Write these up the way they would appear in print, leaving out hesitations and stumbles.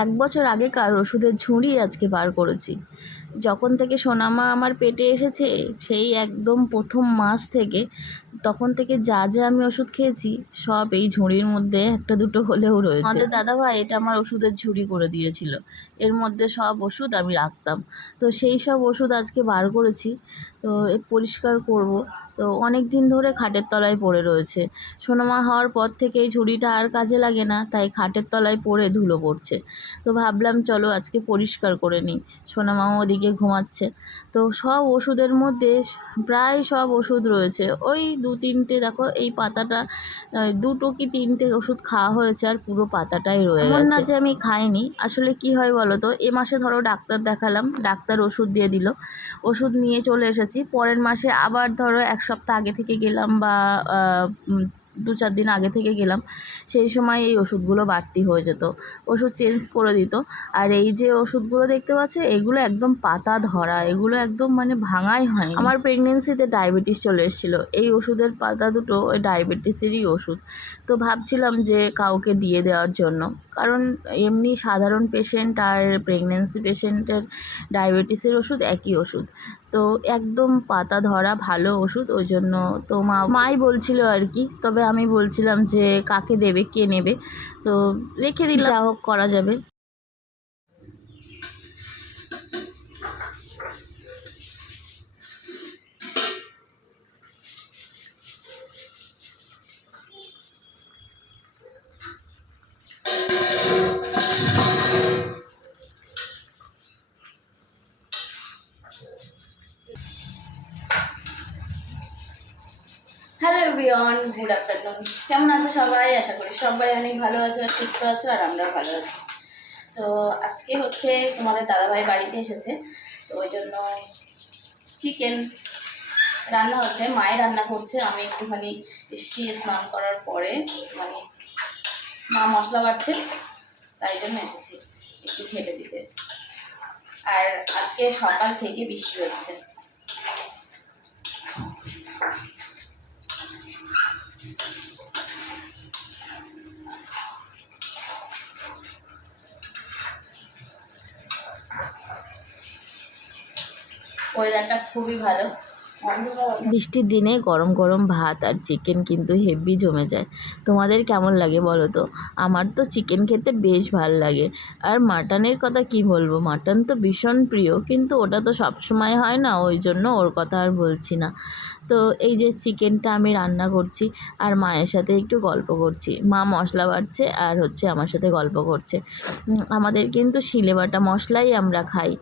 1 বছর আগেকার ওষুধের ঝুড়ি আজকে বার করেছি। যখন থেকে সোনামা আমার পেটে এসেছে সেই একদম প্রথম মাস থেকে তখন থেকে যা যা আমি ওষুধ খেয়েছি সব এই ঝুড়ির মধ্যে একটা দুটো হলেও রয়েছে। আমাদের দাদাভাই এটা আমার ওষুধের ঝুড়ি করে দিয়েছিল, এর মধ্যে সব ওষুধ আমি রাখতাম। তো সেই সব ওষুধ আজকে বার করেছি, তো পরিষ্কার করব। তো অনেক দিন ধরে খাটের তলায় পড়ে রয়েছে। সোনামা হওয়ার পর থেকে এই ঝুড়িটা আর কাজে লাগে না, তাই খাটের তলায় পড়ে ধুলো পড়ছে। তো ভাবলাম চলো আজকে পরিষ্কার করে নিই। সোনামাও ওদিকে ঘুমাচ্ছে। তো সব ওষুধের মধ্যে প্রায় সব ওষুধ রয়েছে, ওই 2-3টে দেখো এই পাতাটা 2টো কি 3টে ওষুধ খাওয়া হয়েছে আর পুরো পাতাটাই রয়ে গেছে। এমন না যে আমি খাইনি, আসলে কি হয় বলো তো, এ মাসে ধরো ডাক্তার দেখালাম, ডাক্তার ওষুধ দিয়ে দিল, ওষুধ নিয়ে চলে এসেছি। পরের মাসে আবার ধরো 1 সপ্তাহ আগে থেকে গেলাম বা 2-4 দিন আগে থেকে গেলাম, সেই সময় এই ওষুধগুলো বাড়তি হয়ে যেত, ওষুধ চেঞ্জ করে দিত। আর এই যে ওষুধগুলো দেখতে পাচ্ছ এগুলো একদম পাতা ধরা, এগুলো একদম মানে ভাঙাই হয়নি। আমার প্রেগনেন্সিতে ডায়াবেটিস চলে এসেছিলো, এই ওষুধের পাতা দুটো ওই ডায়াবেটিসেরই ওষুধ। তো ভাবছিলাম যে কাউকে দিয়ে দেওয়ার জন্য, কারণ এমনি সাধারণ পেশেন্ট আর প্রেগনেন্সি পেশেন্টের ডায়াবেটিসের ওষুধ একই ওষুধ। তো একদম পাতা ধরা ভালো ওষুধ, ওই জন্য তো মাই বলছিল আর কি। তবে আমি বলছিলাম যে কাকে দেবে, কে নেবে, তো রেখে দিলাম, যা হোক করা যাবে। Hello everyone, good afternoon. কেমন আছো সবাই? আশা করি সবাই অনেক ভালো আছো আর সুস্থ আছো, আর আমরাও ভালো আছি। তো আজকে হচ্ছে তোমাদের দাদাভাই বাড়িতে এসেছে, তো ওই জন্য চিকেন রান্না হচ্ছে, মায়ের রান্না করছে। আমি একটুখানি এসছি স্নান করার পরে, মানে মা মশলা বাটছে, তাই জন্য এসেছি একটু খেতে দিতে। আর আজকে সকাল থেকে বৃষ্টি হচ্ছে। ওয়েদারটা খুবই ভালো। বৃষ্টির দিনে গরম গরম ভাত আর চিকেন কিন্তু হেভি জমে যায়। তোমাদের কেমন লাগে বলো তো? আমার তো চিকেন খেতে বেশ ভালো লাগে। আর মাটনের কথা কি বলবো, মাটন তো ভীষণ প্রিয়, কিন্তু ওটা তো সবসময় হয় না, ওই জন্য ওর কথা আর বলছি না। তো এই যে চিকেনটা আমি রান্না করছি আর মায়ের সাথে একটু গল্প করছি। মা মশলা বাটছে আর হচ্ছে আমার সাথে গল্প করছে। আমাদের কিন্তু শিলে বাটা মশলাই আমরা খাই।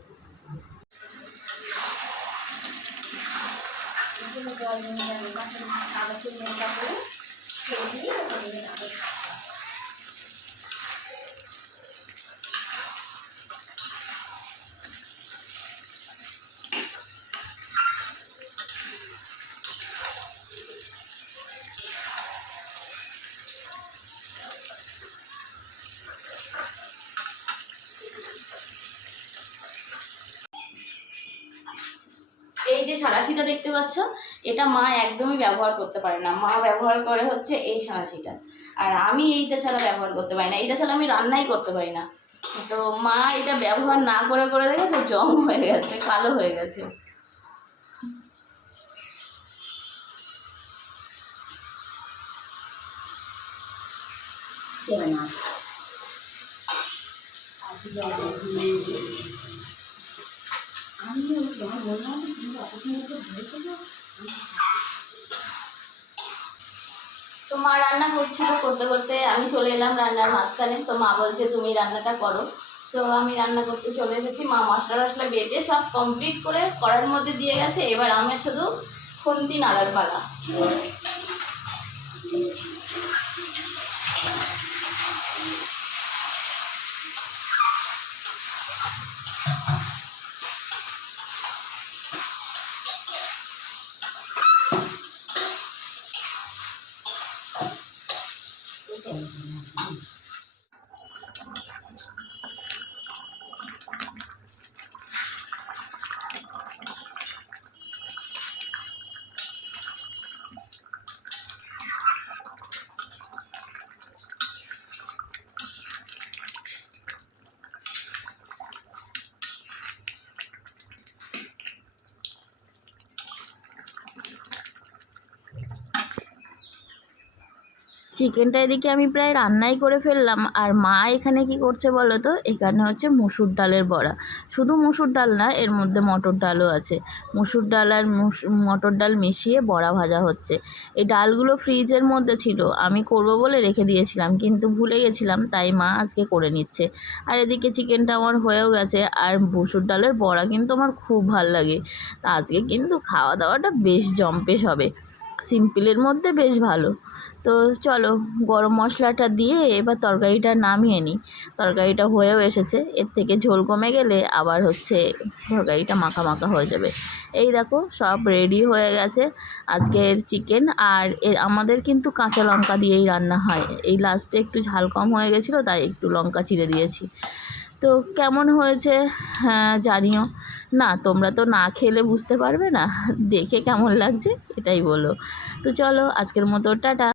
এই যে সাঁড়াশিটা দেখতে পাচ্ছ, এটা মা একদমই ব্যবহার করতে পারে না। মা ব্যবহার করে হচ্ছে এই সাঁড়াশিটা, আর আমি এইটা ছাড়া ব্যবহার করতে পারি না, এটা ছাড়া আমি রান্নাই করতে পারি না। তো মা এটা ব্যবহার না করে করে দেখেছে জং হয়ে গেছে, কালো হয়ে গেছে। তো মা রান্না করছিল, করতে করতে আমি চলে এলাম রান্নার মাঝখানে। তো মা বলছে তুমি রান্নাটা করো, তো আমি রান্না করতে চলে এসেছি। মা মশলা টশলা বেটে সব কমপ্লিট করে কড়ার মধ্যে দিয়ে গেছে, এবার আমার শুধু খুন্তি নাড়ার পালা। চিকেনটা এদিকে আমি প্রায় রান্নাই করে ফেললাম, আর মা এখানে কি করছে বলো তো, এখানে হচ্ছে মুসুর ডালের বড়া। শুধু মুসুর ডাল না, এর মধ্যে মটর ডালও আছে। মুসুর ডাল আর মটর ডাল মিশিয়ে বড়া ভাজা হচ্ছে। এই ডালগুলো ফ্রিজের মধ্যে ছিল, আমি করব বলে রেখে দিয়েছিলাম, কিন্তু ভুলে গেছিলাম, তাই মা আজকে করে নিচ্ছে। আর এদিকে চিকেনটা আমার হয়েও গেছে, আর মুসুর ডালের বড়া কিন্তু আমার খুব ভাল লাগে। তা আজকে কিন্তু খাওয়া দাওয়াটা বেশ জম্পেশ হবে, সিম্পলের মধ্যে বেশ ভালো। তো চলো, গরম মশলাটা দিয়ে এবার তরকারিটা নামিয়ে নিই। তরকারিটা হয়েও এসেছে, এর থেকে ঝোল কমে গেলে আবার হচ্ছে তরকারিটা মাখা মাখা হয়ে যাবে। এই দেখো সব রেডি হয়ে গেছে আজকের চিকেন। আর আমাদের কিন্তু কাঁচা লঙ্কা দিয়েই রান্না হয়, এই লাস্টে একটু ঝাল কম হয়ে গেছিলো, তাই একটু লঙ্কা চিড়ে দিয়েছি। তো কেমন হয়েছে হ্যাঁ জানিও। না তোমরা তো না খেলে বুঝতে পারবে না, দেখে কেমন লাগছে এটাই বলো। তো চলো আজকের মতো টাটা।